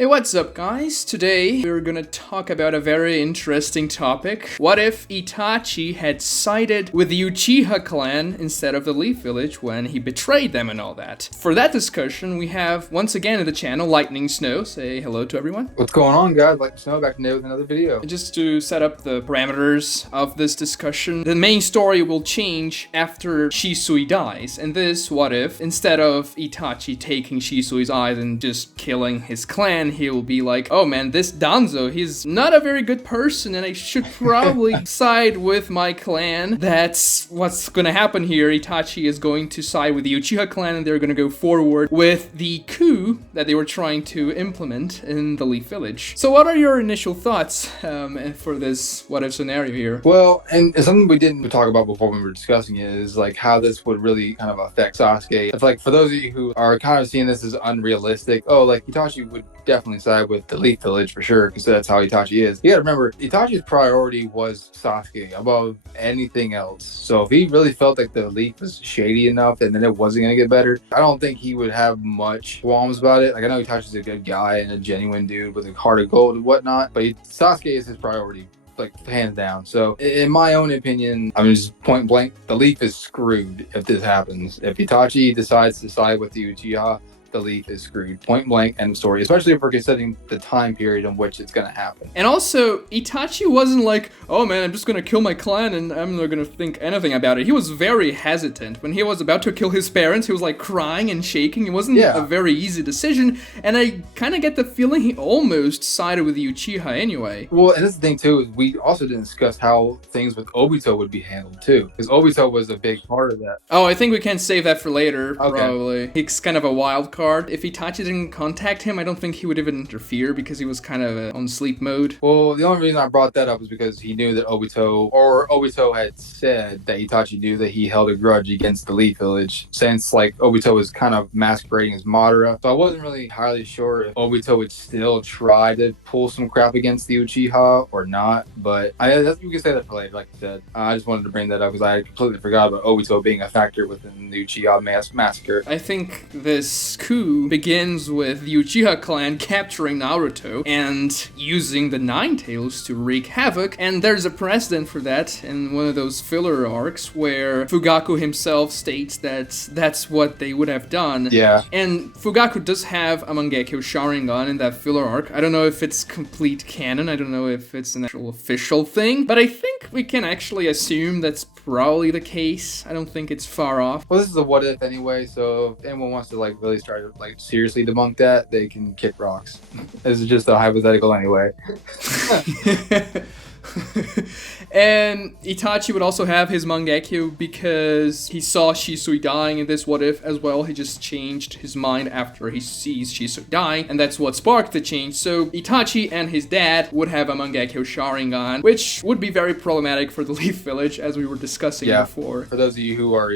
Hey, what's up guys? Today we're gonna talk about a very interesting topic. What if Itachi had sided with the Uchiha clan instead of the Leaf Village when he betrayed them and all that? For that discussion, we have once again in the channel Lightning Snow. Say hello to everyone. What's going on, guys? Lightning Snow back today with another video. Just to set up the parameters of this discussion, the main story will change after Shisui dies. And this, what if, instead of Itachi taking Shisui's eyes and just killing his clan, he will be like, oh man, this Danzo, he's not a very good person and I should probably side with my clan. That's what's gonna happen here. Itachi is going to side with the Uchiha clan and they're gonna go forward with the coup that they were trying to implement in the Leaf Village. So what are your initial thoughts for this what if scenario here? Well, and something we didn't talk about before when we were discussing it is like how this would really kind of affect Sasuke. It's like for those of you who are kind of seeing this as unrealistic, oh, like Itachi would definitely side with the Leaf Village for sure because that's how Itachi is. You gotta remember, Itachi's priority was Sasuke above anything else. So if he really felt like the Leaf was shady enough and then it wasn't gonna get better, I don't think he would have much qualms about it. Like I know Itachi's a good guy and a genuine dude with a heart of gold and whatnot, but Sasuke is his priority, like hands down. So in my own opinion, I'm just point blank, the Leaf is screwed if this happens. If Itachi decides to side with the Uchiha, the Leaf is screwed. Point blank, end of story. Especially if we're considering the time period in which it's gonna happen. And also, Itachi wasn't like, oh man, I'm just gonna kill my clan and I'm not gonna think anything about it. He was very hesitant. When he was about to kill his parents, he was like crying and shaking. It wasn't a very easy decision. And I kind of get the feeling he almost sided with the Uchiha anyway. Well, and that's the thing too, is we also didn't discuss how things with Obito would be handled too. Because Obito was a big part of that. Oh, I think we can save that for later, probably. He's kind of a wild card. If Itachi didn't contact him, I don't think he would even interfere because he was kind of on sleep mode. Well, the only reason I brought that up is because he knew that Obito had said that Itachi knew that he held a grudge against the Leaf Village since like Obito was kind of masquerading as Madara. So I wasn't really entirely sure if Obito would still try to pull some crap against the Uchiha or not, but we can say that for later, like I said. I just wanted to bring that up because I completely forgot about Obito being a factor within the Uchiha massacre. I think this coup begins with the Uchiha clan capturing Naruto and using the Nine Tails to wreak havoc, and there's a precedent for that in one of those filler arcs where Fugaku himself states that that's what they would have done. Yeah. And Fugaku does have a Mangekyou Sharingan in that filler arc. I don't know if it's complete canon, I don't know if it's an actual official thing, but I think we can actually assume that's probably the case. I don't think it's far off. Well, this is a what if anyway, so if anyone wants to like really start to like seriously debunk that, they can kick rocks. This is just a hypothetical anyway. And Itachi would also have his Mangekyou because he saw Shisui dying in this what if as well. He just changed his mind after he sees Shisui dying, and that's what sparked the change. So Itachi and his dad would have a Mangekyou Sharingan, which would be very problematic for the Leaf Village as we were discussing before. For those of you who are,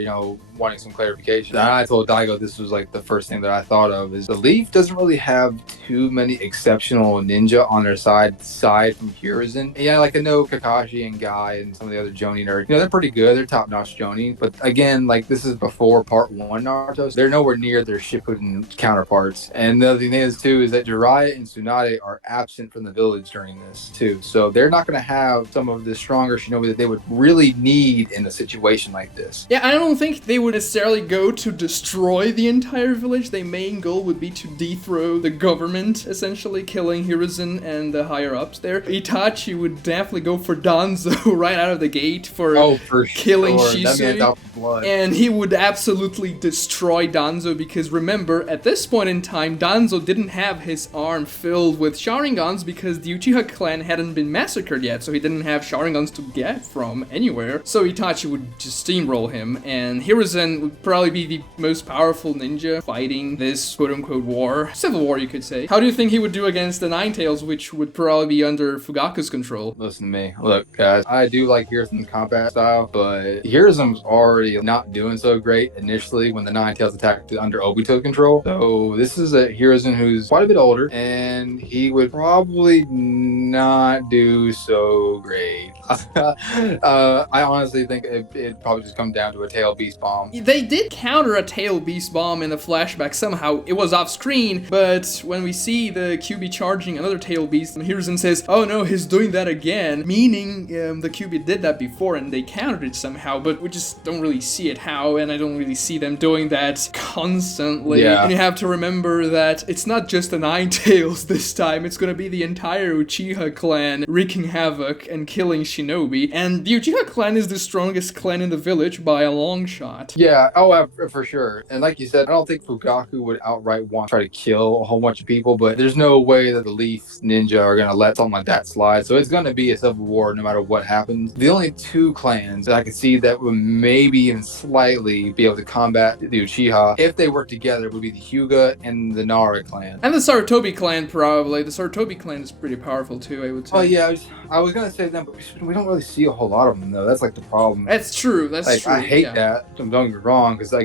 wanting some clarification, I told Daigo this was like the first thing that I thought of is the Leaf doesn't really have too many exceptional ninja on their side from Hiruzen. Yeah, like I know Kakashi and Guy and some of the other Jonin are, they're pretty good. They're top-notch Jonin. But again, like this is before part 1 Naruto. So they're nowhere near their Shippuden counterparts. And the other thing is too is that Jiraiya and Tsunade are absent from the village during this too. So they're not going to have some of the stronger shinobi that they would really need in a situation like this. Yeah, I don't think they would necessarily go to destroy the entire village. Their main goal would be to dethrow the government, essentially killing Hiruzen and the higher-ups there. Itachi would definitely go for Danzo right out of the gate for killing Shisui. And he would absolutely destroy Danzo because remember, at this point in time, Danzo didn't have his arm filled with Sharingans because the Uchiha clan hadn't been massacred yet, so he didn't have Sharingans to get from anywhere. So Itachi would just steamroll him, and Hiruzen would probably be the most powerful ninja fighting this quote-unquote war. Civil war, you could say. How do you think he would do against the Nine Tails, which would probably be under Fugaku's control? Listen, listen to me. Look, guys, I do like Hiruzen's combat style, but Hiruzen was already not doing so great initially when the Nine Tails attacked under Obito's control. So this is a Hiruzen who's quite a bit older, and he would probably not do so great. I honestly think it'd probably just come down to a tail beast bomb. They did counter a tail beast bomb in the flashback somehow. It was off screen, but when we see the QB charging another tail beast, Hiruzen says, oh no, he's doing that again, meaning the QB did that before and they countered it somehow, but we just don't really see it how, and I don't really see them doing that constantly. Yeah. And you have to remember that it's not just the Nine Tails this time, it's gonna be the entire Uchiha clan wreaking havoc and killing Shinobi, and the Uchiha clan is the strongest clan in the village by a long shot. Yeah, for sure. And like you said, I don't think Fugaku would outright want to try to kill a whole bunch of people, but there's no way that the Leaf Ninja are going to let something like that slide. So it's going to be a civil war no matter what happens. The only two clans that I could see that would maybe even slightly be able to combat the Uchiha if they work together would be the Hyuga and the Nara clan. And the Sarutobi clan, probably. The Sarutobi clan is pretty powerful too, I would say. Oh yeah, I was going to say them, but we don't really see a whole lot of them though. That's like the problem. That's true. That's true. I hate that. Don't get me wrong, because they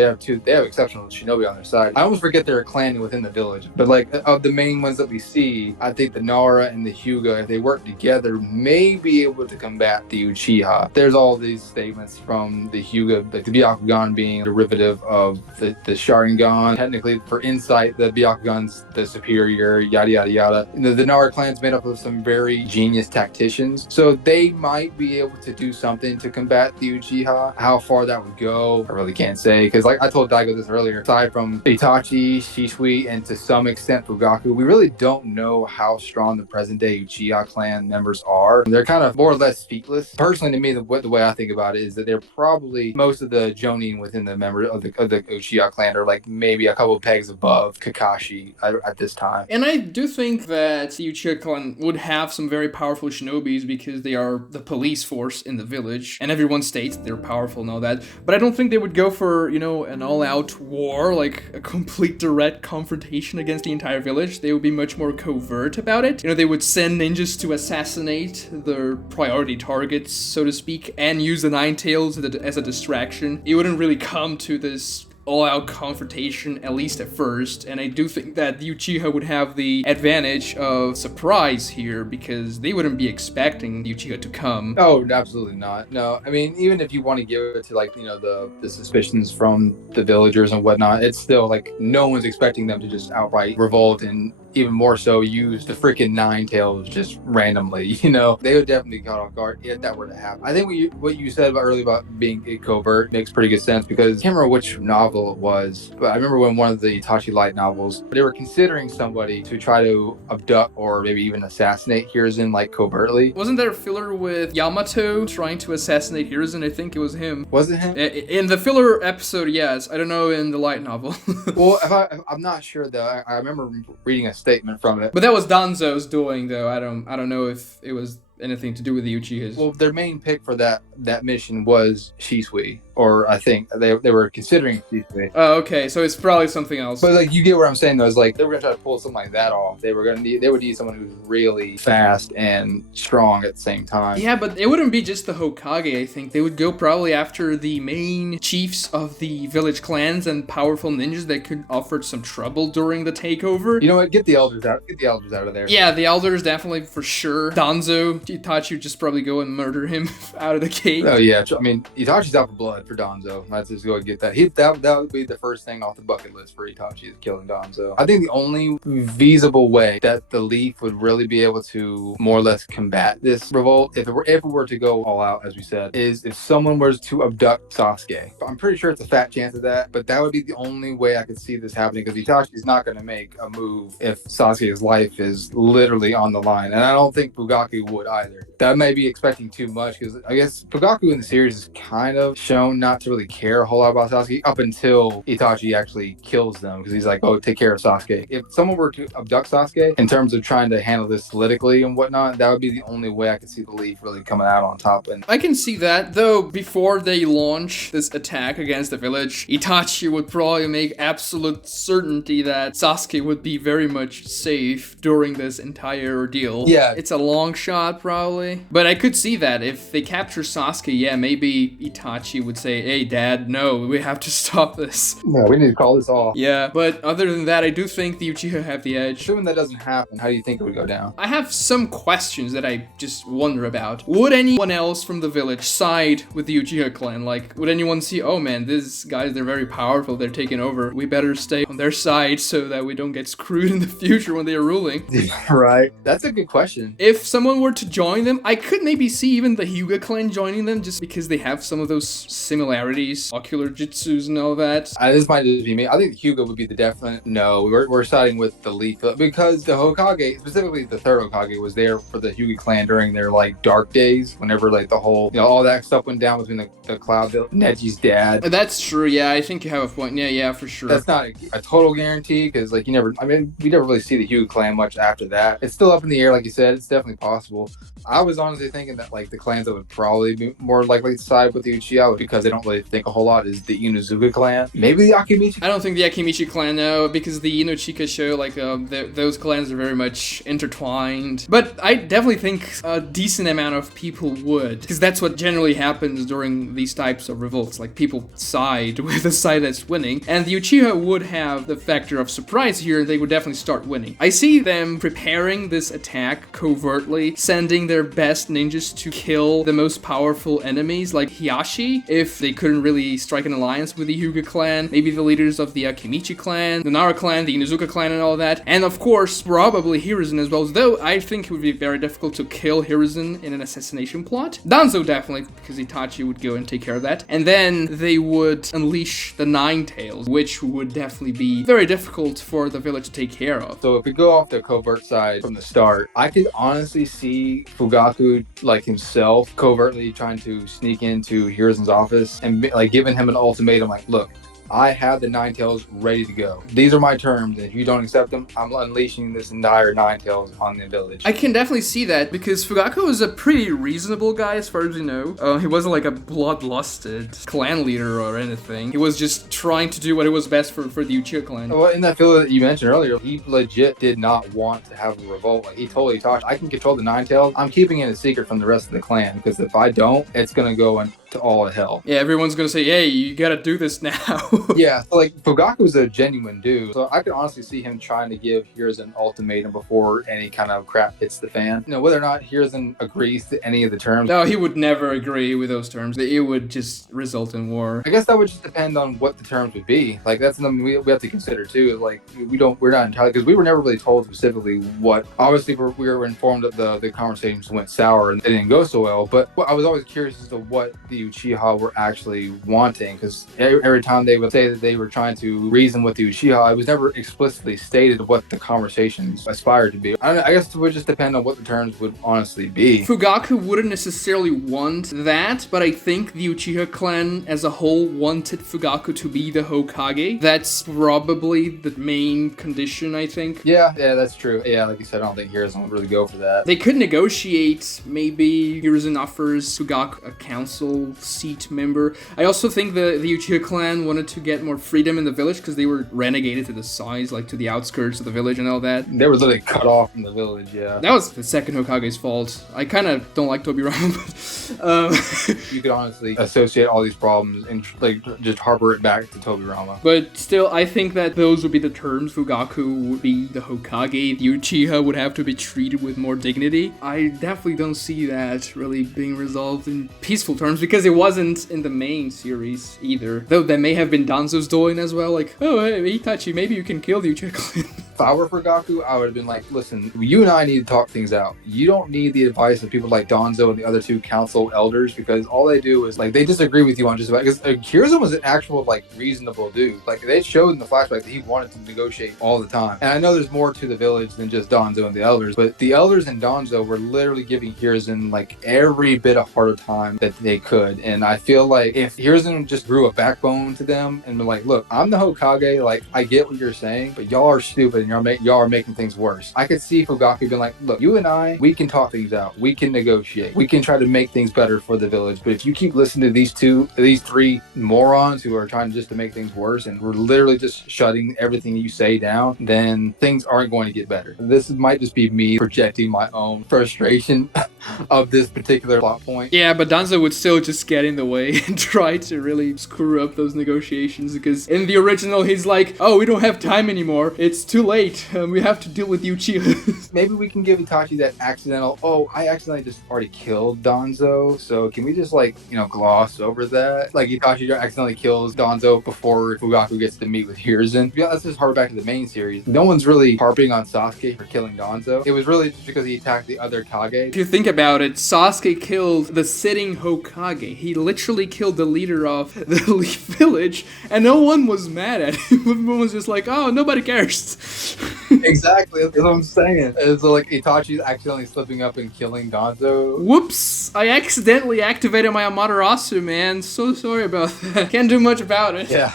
have exceptional Shinobi on their side. I almost forget they're a clan within the village, but like of the main ones that we see, I think the Nara and the Hyuga, if they work together, may be able to combat the Uchiha. There's all these statements from the Hyuga, like the Byakugan being a derivative of the Sharingan. Technically, for insight, the Byakugan's the superior, yada yada yada. The Nara clan's made up of some very genius tacticians, so they might be able to do something to combat the Uchiha. How far that would go, I really can't say, because like I told Daigo this earlier, aside from Itachi, Shisui, and to some extent Fugaku, we really don't know how strong the present day Uchiha clan members are. They're kind of more or less featless. Personally, to me, the way I think about it is that they're probably, most of the Jonin within the members of the Uchiha clan are like maybe a couple pegs above Kakashi at this time. And I do think that the Uchiha clan would have some very powerful shinobis because they are the police force in the village, and everyone states they're powerful and all that, but I don't think they would go for, an all-out war, like a complete direct confrontation against the entire village. They would be much more covert about it. They would send ninjas to assassinate their priority targets, so to speak, and use the Nine Tails as a distraction. It wouldn't really come to this all-out confrontation, at least at first, and I do think that the Uchiha would have the advantage of surprise here because they wouldn't be expecting the Uchiha to come. Oh, absolutely not. No, I mean, even if you want to give it to the suspicions from the villagers and whatnot, it's still like no one's expecting them to just outright revolt and even more so use the freaking Nine Tails just randomly. They would definitely be caught off guard if that were to happen. I think what you said earlier about being covert makes pretty good sense, because I can't remember which novel it was, but I remember when one of the Itachi light novels, they were considering somebody to try to abduct or maybe even assassinate Hiruzen like covertly. Wasn't there a filler with Yamato trying to assassinate Hiruzen? I think it was him. Was it him? In the filler episode, yes. I don't know in the light novel. Well, I'm not sure though. I remember reading a statement from it. But that was Danzo's doing, though. I don't know if it was anything to do with the Uchihas. Well, their main pick for that mission was Shisui, or I think they were considering Shisui. Oh, okay, so it's probably something else. But like, you get what I'm saying though, is like they were gonna try to pull something like that off. They would need someone who's really fast and strong at the same time. Yeah, but it wouldn't be just the Hokage, I think. They would go probably after the main chiefs of the village clans and powerful ninjas that could offer some trouble during the takeover. You know what? Get the elders out. Get the elders out of there. Yeah, the elders definitely for sure. Danzo, Itachi would just probably go and murder him out of the cave. Oh yeah, I mean Itachi's out for blood for Danzo. Let's just go and get that. That would be the first thing off the bucket list for Itachi, is killing Danzo. I think the only feasible way that the Leaf would really be able to more or less combat this revolt, if it were to go all out, as we said, is if someone was to abduct Sasuke. I'm pretty sure it's a fat chance of that, but that would be the only way I could see this happening, because Itachi's not going to make a move if Sasuke's life is literally on the line, and I don't think Fugaku would either. That may be expecting too much, because I guess Fugaku in the series is kind of shown known not to really care a whole lot about Sasuke up until Itachi actually kills them, because he's like, oh, take care of Sasuke. If someone were to abduct Sasuke in terms of trying to handle this politically and whatnot, that would be the only way I could see the Leaf really coming out on top. And I can see that, though. Before they launch this attack against the village, Itachi would probably make absolute certainty that Sasuke would be very much safe during this entire ordeal. Yeah. It's a long shot, probably. But I could see that. If they capture Sasuke, yeah, maybe Itachi would say, hey, Dad, no, we have to stop this. no, we need to call this off. Yeah, but other than that, I do think the Uchiha have the edge. Assuming that doesn't happen, how do you think it would go down? I have some questions that I just wonder about. Would anyone else from the village side with the Uchiha clan? Like, would anyone see, oh man, these guys, they're very powerful, they're taking over. We better stay on their side so that we don't get screwed in the future when they are ruling. Right. That's a good question. If someone were to join them, I could maybe see even the Hyuga clan joining them just because they have some of those similarities, ocular jutsus and all that. This might just be me. I think Hyuga would be the definite no. We're siding with the Leaf because the Hokage, specifically the third Hokage, was there for the Hyuga clan during their like dark days, whenever like the whole, all that stuff went down between the Cloud, Neji's dad. That's true. Yeah, I think you have a point. Yeah, for sure. That's not a total guarantee because like we never really see the Hyuga clan much after that. It's still up in the air, like you said. It's definitely possible. I was honestly thinking that like the clans that would probably be more likely to side with the Uchiha, because they don't really think a whole lot, is the Inuzuka clan. Maybe the Akimichi. I don't think the Akimichi clan, no, because the Inochika show, like, those clans are very much intertwined. But I definitely think a decent amount of people would, because that's what generally happens during these types of revolts. Like, people side with the side that's winning, and the Uchiha would have the factor of surprise here, and they would definitely start winning. I see them preparing this attack covertly, sending their best ninjas to kill the most powerful enemies, like Hiashi, if they couldn't really strike an alliance with the Hyuga clan, maybe the leaders of the Akimichi clan, the Nara clan, the Inuzuka clan, and all that, and of course, probably Hiruzen as well, though I think it would be very difficult to kill Hiruzen in an assassination plot. Danzo definitely, because Itachi would go and take care of that, and then they would unleash the Nine Tails, which would definitely be very difficult for the village to take care of. So if we go off the covert side from the start, I could honestly see Fugaku, like himself, covertly trying to sneak into Hiruzen's office and like giving him an ultimatum, like, look, I have the Nine Tails ready to go. These are my terms, and if you don't accept them, I'm unleashing this entire Nine Tails on the village. I can definitely see that, because Fugaku was a pretty reasonable guy as far as we know. He wasn't like a bloodlusted clan leader or anything. He was just trying to do what it was best for the Uchiha clan. Well, in that field that you mentioned earlier, he legit did not want to have a revolt. Like, he told Itachi, I can control the Nine Tails. I'm keeping it a secret from the rest of the clan, because if I don't, it's going to go into all hell. Yeah, everyone's gonna say, hey, you gotta do this now. Yeah, so like Fugaku's a genuine dude, so I could honestly see him trying to give Hiruzen ultimatum before any kind of crap hits the fan. Whether or not Hiruzen agrees to any of the terms. No, he would never agree with those terms. It would just result in war. I guess that would just depend on what the terms would be. Like, that's something we have to consider too. Like, we're not entirely, because we were never really told specifically what. Obviously, we were informed that the conversations went sour and it didn't go so well. But I was always curious as to what the Uchiha were actually wanting, because every time they would say that they were trying to reason with the Uchiha, it was never explicitly stated what the conversations aspired to be. I guess it would just depend on what the terms would honestly be. Fugaku wouldn't necessarily want that, but I think the Uchiha clan as a whole wanted Fugaku to be the Hokage. That's probably the main condition, I think. Yeah, that's true. Yeah, like you said, I don't think Hiruzen would really go for that. They could negotiate. Maybe Hiruzen offers Fugaku a council seat member. I also think the Uchiha clan wanted to get more freedom in the village, because they were renegated to the sides, like to the outskirts of the village and all that. They were literally cut off from the village, yeah. That was the second Hokage's fault. I kind of don't like Tobirama, but you could honestly associate all these problems and like just harbor it back to Tobirama. But still, I think that those would be the terms. Fugaku would be the Hokage. The Uchiha would have to be treated with more dignity. I definitely don't see that really being resolved in peaceful terms, because it wasn't in the main series either. Though that may have been Danzo's doing as well. Like, oh, hey, Itachi, maybe you can kill the Uchiha Clan. If I were Fugaku, I would have been like, listen, you and I need to talk things out. You don't need the advice of people like Danzo and the other two council elders, because all they do is like they disagree with you on just about, because Hiruzen was an actual like reasonable dude. Like they showed in the flashback that he wanted to negotiate all the time. And I know there's more to the village than just Danzo and the elders, but the elders and Danzo were literally giving Hiruzen like every bit of harder time that they could. And I feel like if Hiruzen just grew a backbone to them and been like, look, I'm the Hokage, like I get what you're saying, but y'all are stupid and y'all are making things worse. I could see Fugaku being like, look, you and I, we can talk things out. We can negotiate. We can try to make things better for the village. But if you keep listening to these three morons who are trying just to make things worse and we're literally just shutting everything you say down, then things aren't going to get better. This might just be me projecting my own frustration of this particular plot point. Yeah, but Danzo would still just get in the way and try to really screw up those negotiations, because in the original he's like, oh, we don't have time anymore. It's too late. We have to deal with the Uchiha. Maybe we can give Itachi that accidental, oh, I accidentally just already killed Danzo, so can we just like, gloss over that? Like Itachi accidentally kills Danzo before Fugaku gets to meet with Hiruzen. Yeah, let's just harp back to the main series. No one's really harping on Sasuke for killing Danzo. It was really just because he attacked the other Kage. If you think about it, Sasuke killed the sitting Hokage. He literally killed the leader of the Leaf Village, and no one was mad at him. Everyone was just like, oh, nobody cares. Exactly, that's what I'm saying. It's like Itachi's accidentally slipping up and killing Danzo. Whoops! I accidentally activated my Amaterasu, man. So sorry about that. Can't do much about it. Yeah.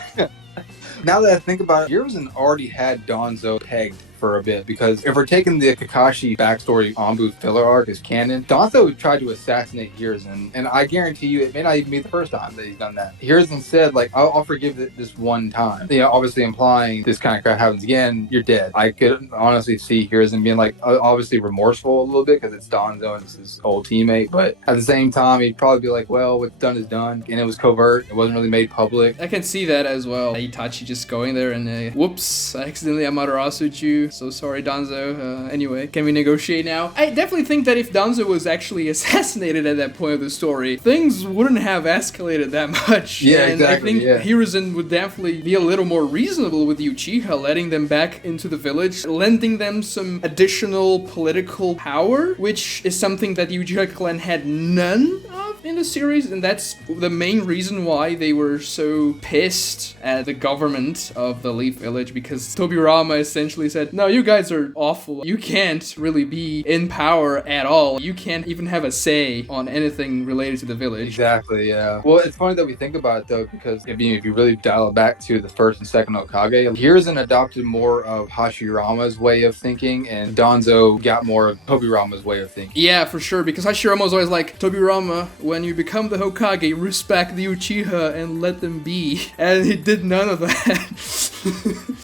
Now that I think about it, Hiruzen already had Danzo pegged for a bit, because if we're taking the Kakashi backstory Anbu filler arc as canon, Danzo tried to assassinate Hiruzen, and I guarantee you it may not even be the first time that he's done that. Hiruzen said, like, I'll forgive it this one time. Obviously implying this kind of crap happens again, you're dead. I could honestly see Hiruzen being like, obviously remorseful a little bit because it's Danzo and it's his old teammate, but at the same time, he'd probably be like, well, what's done is done, and it was covert. It wasn't really made public. I can see that as well. Itachi just going there and, whoops, I accidentally Amaterasu'd you. So sorry, Danzo. Anyway, can we negotiate now? I definitely think that if Danzo was actually assassinated at that point of the story, things wouldn't have escalated that much. Yeah, and exactly. I think Hiruzen would definitely be a little more reasonable with the Uchiha, letting them back into the village, lending them some additional political power, which is something that the Uchiha clan had none of in the series, and that's the main reason why they were so pissed at the government of the Leaf Village, because Tobirama essentially said, no, you guys are awful. You can't really be in power at all. You can't even have a say on anything related to the village. Exactly, yeah. Well, it's funny that we think about it, though, because if you really dial it back to the first and second Hokage, Hiruzen adopted more of Hashirama's way of thinking, and Danzo got more of Tobirama's way of thinking. Yeah, for sure, because Hashirama was always like, Tobirama, when you become the Hokage, respect the Uchiha and let them be. And he did none of that.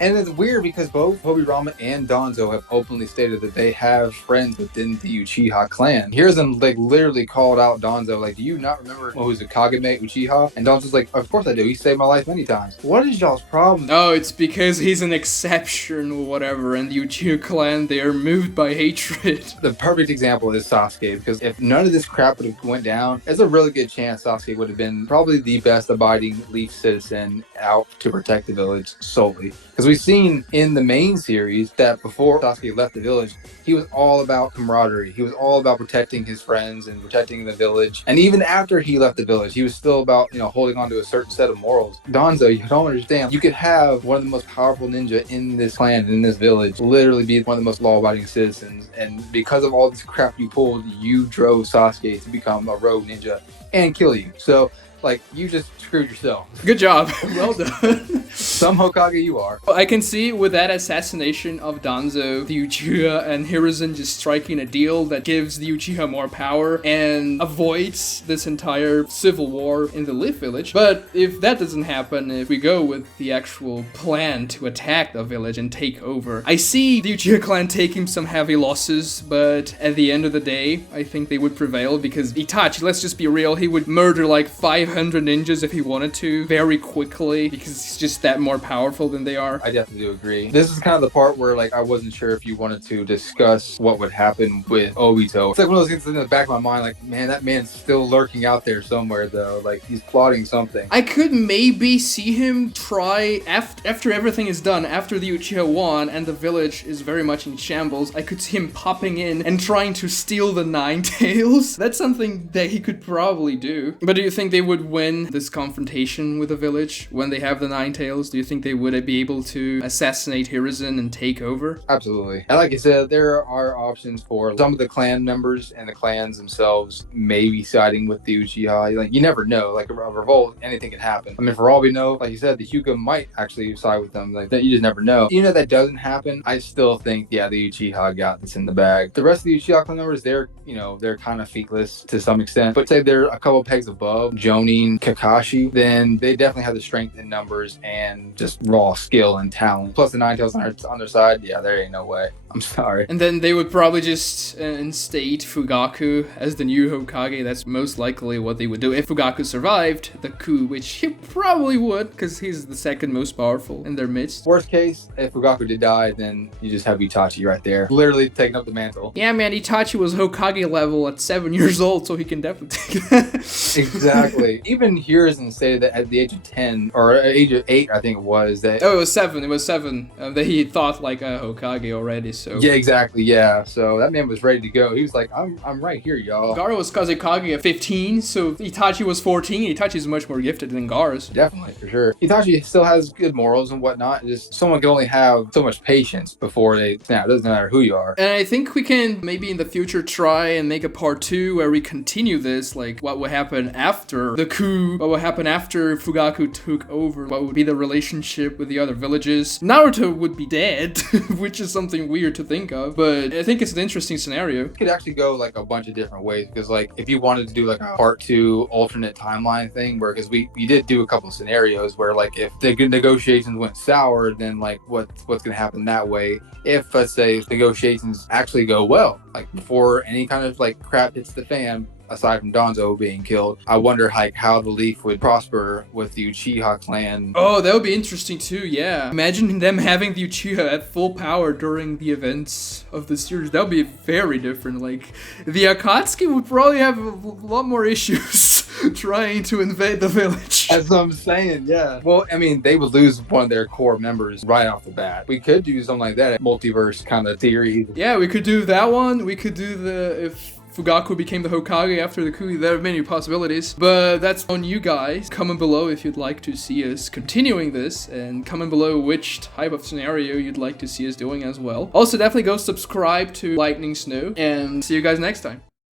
And it's weird because both Tobirama and Danzo have openly stated that they have friends within the Uchiha clan. Hiruzen like literally called out Danzo, like, do you not remember who's a Kagame Uchiha? And Danzo's like, of course I do. He saved my life many times. What is y'all's problem? Oh, it's because he's an exception or whatever, and the Uchiha clan, they are moved by hatred. The perfect example is Sasuke, because if none of this crap would have went down, there's a really good chance Sasuke would have been probably the best abiding Leaf citizen out to protect the village solely. Because we've seen in the main series that before Sasuke left the village, he was all about camaraderie. He was all about protecting his friends and protecting the village. And even after he left the village, he was still about, holding on to a certain set of morals. Danzo, you don't understand. You could have one of the most powerful ninja in this clan, in this village, literally be one of the most law-abiding citizens. And because of all this crap you pulled, you drove Sasuke to become a rogue ninja and kill you. So, you just screwed yourself. Good job. Well done. Some Hokage you are. I can see with that assassination of Danzo, the Uchiha and Hiruzen just striking a deal that gives the Uchiha more power and avoids this entire civil war in the Leaf Village. But if that doesn't happen, if we go with the actual plan to attack the village and take over, I see the Uchiha clan taking some heavy losses, but at the end of the day, I think they would prevail, because Itachi, let's just be real, he would murder like 500 ninjas if he wanted to very quickly, because he's just that more powerful than they are. I definitely do agree. This is kind of the part where like I wasn't sure if you wanted to discuss what would happen with Obito. It's like one of those things in the back of my mind, like, man, that man's still lurking out there somewhere though. Like he's plotting something. I could maybe see him try after everything is done, after the Uchiha won and the village is very much in shambles. I could see him popping in and trying to steal the Nine Tails. That's something that he could probably do. But do you think they would win this confrontation with the village when they have the Nine Tails? Do you think they would be able to assassinate Hiruzen and take over? Absolutely. And like I said, there are options for some of the clan members and the clans themselves maybe siding with the Uchiha. Like you never know. Like a revolt, anything can happen. I mean, for all we know, like you said, the Hyuga might actually side with them. Like that, you just never know. Even if that doesn't happen, I still think, yeah, the Uchiha got this in the bag. The rest of the Uchiha clan members, they're kind of feetless to some extent. But say they're a couple pegs above Jonin, Kakashi, then they definitely have the strength in numbers and just raw skill and talent. Plus the Nine Tails on their side, yeah, there ain't no way. I'm sorry. And then they would probably just instate Fugaku as the new Hokage. That's most likely what they would do if Fugaku survived the coup, which he probably would, because he's the second most powerful in their midst. Worst case, if Fugaku did die, then you just have Itachi right there, literally taking up the mantle. Yeah, man, Itachi was Hokage level at 7 years old, so he can definitely take that. Exactly. Even Hiruzen stated that at the age of 10, or age of 8, I think it was, that... Oh, it was 7. It was 7. That he thought like a Hokage already, so... Yeah, exactly, yeah. So that man was ready to go. He was like, I'm right here, y'all. Gaara was Kazekage at 15, so Itachi was 14. Itachi is much more gifted than Gaara's. Definitely, for sure. Itachi still has good morals and whatnot. Just someone can only have so much patience before they snap. It doesn't matter who you are. And I think we can maybe in the future try and make a part 2 where we continue this, like what would happen after the coup, what would happen after Fugaku took over, what would be the relationship with the other villages. Naruto would be dead, which is something weird to think of, but I think it's an interesting scenario. It could actually go like a bunch of different ways, because like if you wanted to do like a part 2 alternate timeline thing, where because we did do a couple scenarios where like if the negotiations went sour, then like what's gonna happen that way if, let's say, negotiations actually go well, like before any kind of like crap hits the fan. Aside from Danzo being killed, I wonder like how the Leaf would prosper with the Uchiha clan. Oh, that would be interesting too, yeah. Imagine them having the Uchiha at full power during the events of the series. That would be very different. Like, the Akatsuki would probably have a lot more issues trying to invade the village. That's what I'm saying, yeah. Well, I mean, they would lose one of their core members right off the bat. We could do something like that, multiverse kind of theory. Yeah, we could do that one. We could do if Fugaku became the Hokage after the coup. There are many possibilities, but that's on you guys. Comment below if you'd like to see us continuing this, and comment below which type of scenario you'd like to see us doing as well. Also, definitely go subscribe to Lightning Snow, and see you guys next time.